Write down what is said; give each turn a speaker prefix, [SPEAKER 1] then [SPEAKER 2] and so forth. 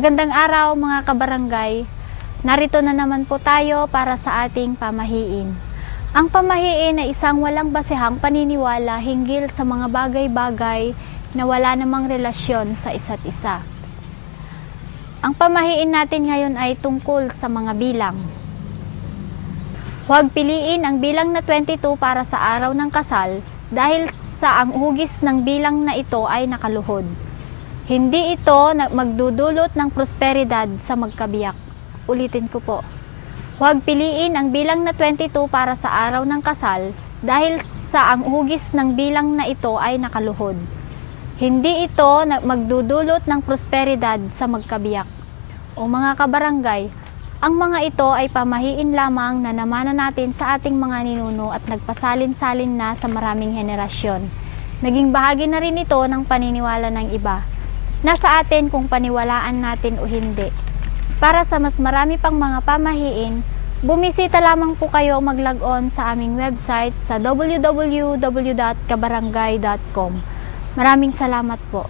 [SPEAKER 1] Magandang araw mga kabarangay. Narito na naman po tayo para sa ating pamahiin. Ang pamahiin ay isang walang basehang paniniwala hinggil sa mga bagay-bagay na wala namang relasyon sa isa't isa. Ang pamahiin natin ngayon ay tungkol sa mga bilang. Huwag piliin ang bilang na 22 para sa araw ng kasal dahil sa ang hugis ng bilang na ito ay nakaluhod. Hindi ito magdudulot ng prosperidad sa magkabiyak. Ulitin ko po. Huwag piliin ang bilang na 22 para sa araw ng kasal dahil sa ang hugis ng bilang na ito ay nakaluhod. Hindi ito magdudulot ng prosperidad sa magkabiyak. O mga kabarangay, ang mga ito ay pamahiin lamang na namana natin sa ating mga ninuno at nagpasalin-salin na sa maraming henerasyon. Naging bahagi na rin ito ng paniniwala ng iba. Nasa atin kung paniwalaan natin o hindi. Para sa mas marami pang mga pamahiin, bumisita lamang po kayo mag-log on sa aming website sa www.kabarangay.com. Maraming salamat po.